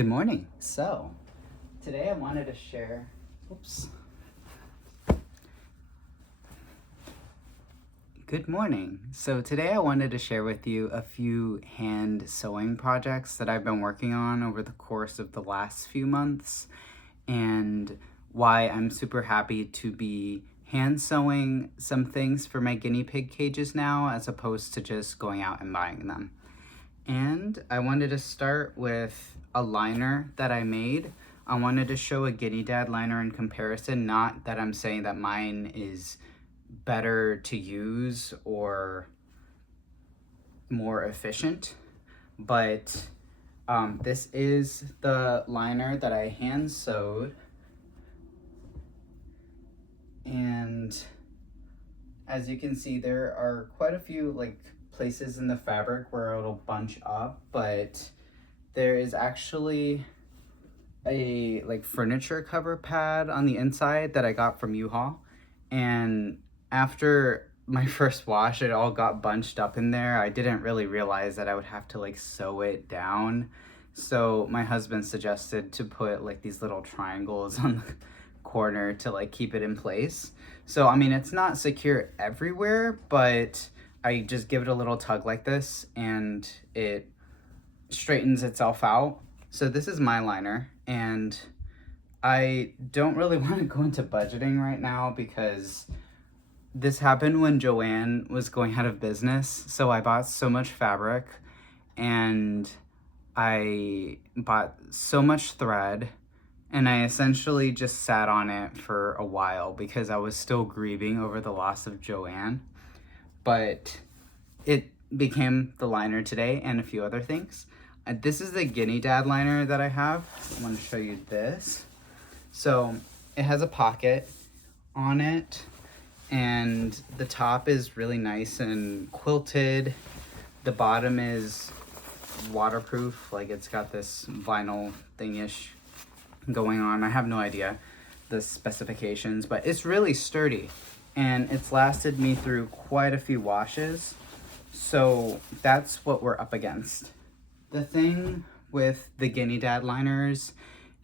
Good morning. So, today I wanted to share, Good morning. So today I wanted to share with you a few hand sewing projects that I've been working on over the course of the last few months, and why I'm super happy to be hand sewing some things for my guinea pig cages now, as opposed to just going out and buying them. And I wanted to start with a liner that I made. I wanted to show a GuineaDad liner in comparison, not that I'm saying that mine is better to use or more efficient, but this is the liner that I hand sewed, and as you can see, there are quite a few places in the fabric where it'll bunch up, but there is actually a furniture cover pad on the inside that I got from U-Haul, and after my first wash it all got bunched up in there. I didn't really realize that I would have to sew it down, so my husband suggested to put these little triangles on the corner to keep it in place. So I mean, it's not secure everywhere, but I just give it a little tug like this and it straightens itself out. So this is my liner, and I don't really want to go into budgeting right now because this happened when Joanne was going out of business. So I bought so much fabric and I bought so much thread, and I essentially just sat on it for a while because I was still grieving over the loss of Joanne. But it became the liner today and a few other things. This is the GuineaDad liner that I have. I want to show you this. So it has a pocket on it, and the top is really nice and quilted. The bottom is waterproof, it's got this vinyl thingish going on. I have no idea the specifications, but it's really sturdy and it's lasted me through quite a few washes. So that's what we're up against. The thing with the GuineaDad liners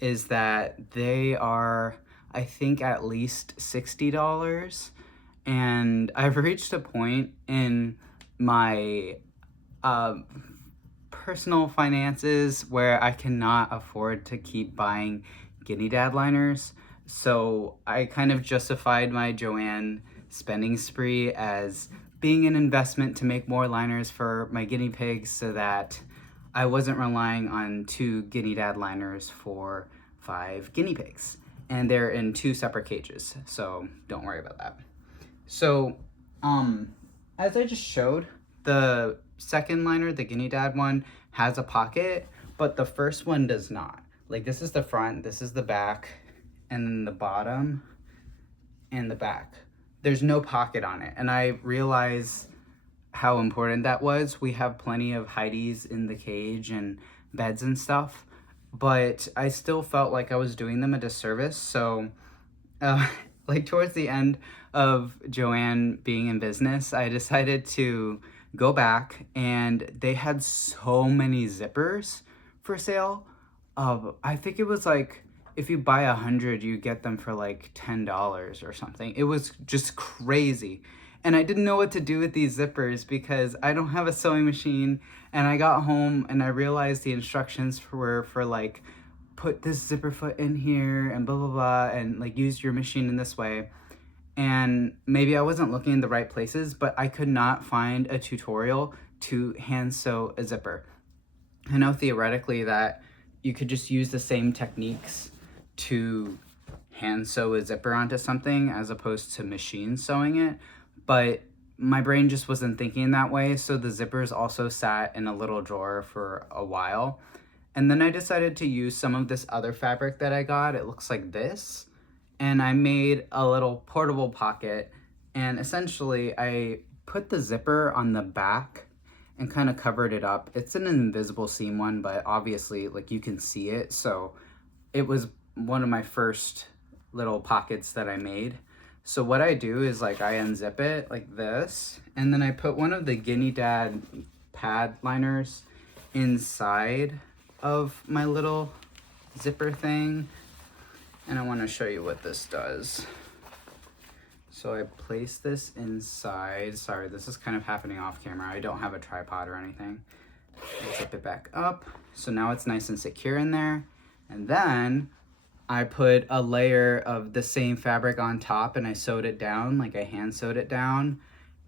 is that they are, I think, at least $60. And I've reached a point in my personal finances where I cannot afford to keep buying GuineaDad liners. So I kind of justified my Joanne spending spree as being an investment to make more liners for my guinea pigs, so that I wasn't relying on 2 GuineaDad liners for 5 guinea pigs. And they're in 2 separate cages, so don't worry about that. So, as I just showed, the second liner, the GuineaDad one, has a pocket, but the first one does not. This is the front, this is the back, and then the bottom and the back. There's no pocket on it, and I realize how important that was. We have plenty of Heidi's in the cage and beds and stuff, but I still felt like I was doing them a disservice. So towards the end of Joanne being in business, I decided to go back, and they had so many zippers for sale. I think it was if you buy 100, you get them for $10 or something. It was just crazy. And I didn't know what to do with these zippers because I don't have a sewing machine. And I got home and I realized the instructions were for put this zipper foot in here and blah, blah, blah, and use your machine in this way. And maybe I wasn't looking in the right places, but I could not find a tutorial to hand sew a zipper. I know theoretically that you could just use the same techniques to hand sew a zipper onto something as opposed to machine sewing it, but my brain just wasn't thinking that way. So the zippers also sat in a little drawer for a while. And then I decided to use some of this other fabric that I got. It looks like this. And I made a little portable pocket, and essentially I put the zipper on the back and kind of covered it up. It's an invisible seam one, but obviously you can see it. So it was one of my first little pockets that I made. So what I do is I unzip it like this, and then I put one of the GuineaDad pad liners inside of my little zipper thing, and I want to show you what this does. So I place this inside. Sorry, this is kind of happening off camera. I don't have a tripod or anything. I zip it back up. So now it's nice and secure in there. And then I put a layer of the same fabric on top and I sewed it down, like I hand sewed it down.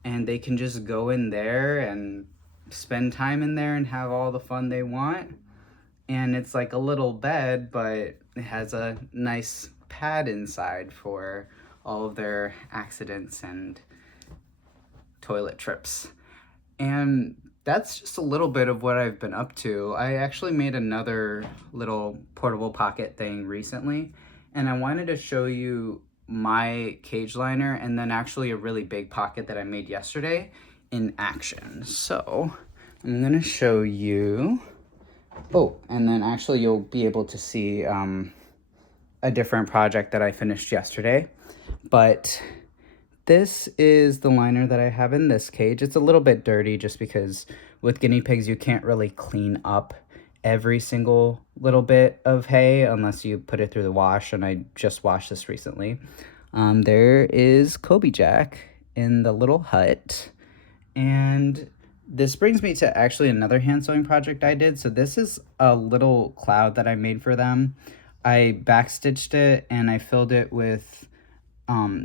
And they can just go in there and spend time in there and have all the fun they want. And it's like a little bed, but it has a nice pad inside for all of their accidents and toilet trips. And that's just a little bit of what I've been up to. I actually made another little portable pocket thing recently, and I wanted to show you my cage liner and then actually a really big pocket that I made yesterday in action. So I'm gonna show you. Oh, and then actually you'll be able to see a different project that I finished yesterday. But this is the liner that I have in this cage. It's a little bit dirty just because with guinea pigs you can't really clean up every single little bit of hay unless you put it through the wash, and I just washed this recently. There is Kobe Jack in the little hut, and this brings me to actually another hand sewing project I did. So this is a little cloud that I made for them. I backstitched it and I filled it with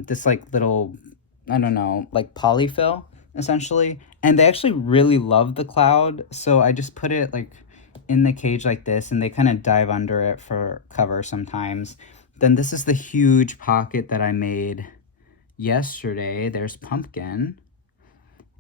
this like little, I don't know, like polyfill essentially. And they actually really love the cloud. So I just put it like in the cage like this, and they kind of dive under it for cover sometimes. Then this is the huge pocket that I made yesterday. There's Pumpkin.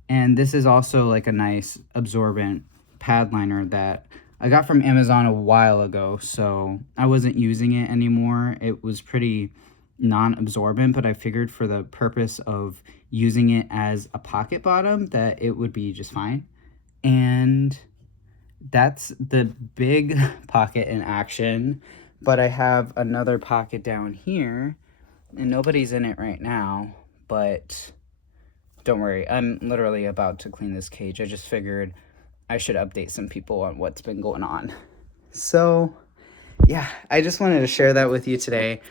And this is also like a nice absorbent pad liner that I got from Amazon a while ago, so I wasn't using it anymore. It was pretty non-absorbent, but I figured for the purpose of using it as a pocket bottom that it would be just fine. And that's the big pocket in action, but I have another pocket down here, and nobody's in it right now, but don't worry, I'm literally about to clean this cage. I just figured I should update some people on what's been going on. So yeah, I just wanted to share that with you today.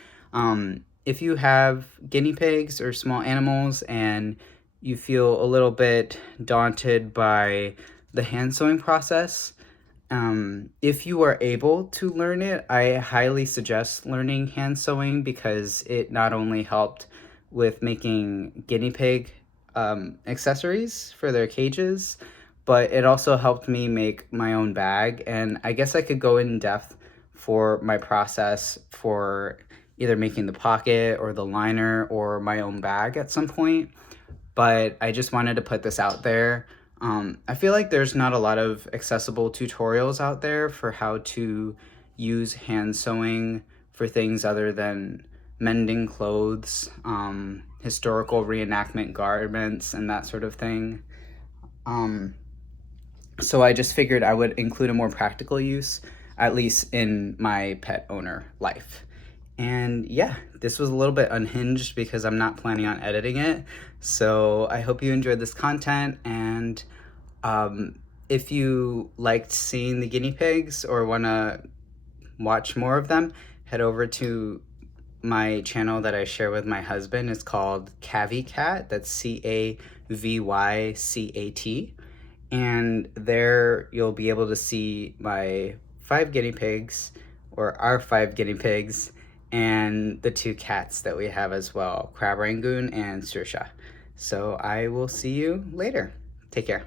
If you have guinea pigs or small animals and you feel a little bit daunted by the hand sewing process, if you are able to learn it, I highly suggest learning hand sewing because it not only helped with making guinea pig accessories for their cages, but it also helped me make my own bag. And I guess I could go in depth for my process for either making the pocket or the liner or my own bag at some point, but I just wanted to put this out there. I feel like there's not a lot of accessible tutorials out there for how to use hand sewing for things other than mending clothes, historical reenactment garments, and that sort of thing. So I just figured I would include a more practical use, at least in my pet owner life. And yeah, this was a little bit unhinged because I'm not planning on editing it. So I hope you enjoyed this content, and if you liked seeing the guinea pigs or want to watch more of them, head over to my channel that I share with my husband. It's called CavyCat. That's CavyCat. And there you'll be able to see my 5 guinea pigs, or our 5 guinea pigs, and the 2 cats that we have as well, Crab Rangoon and Saoirse. So I will see you later. Take care.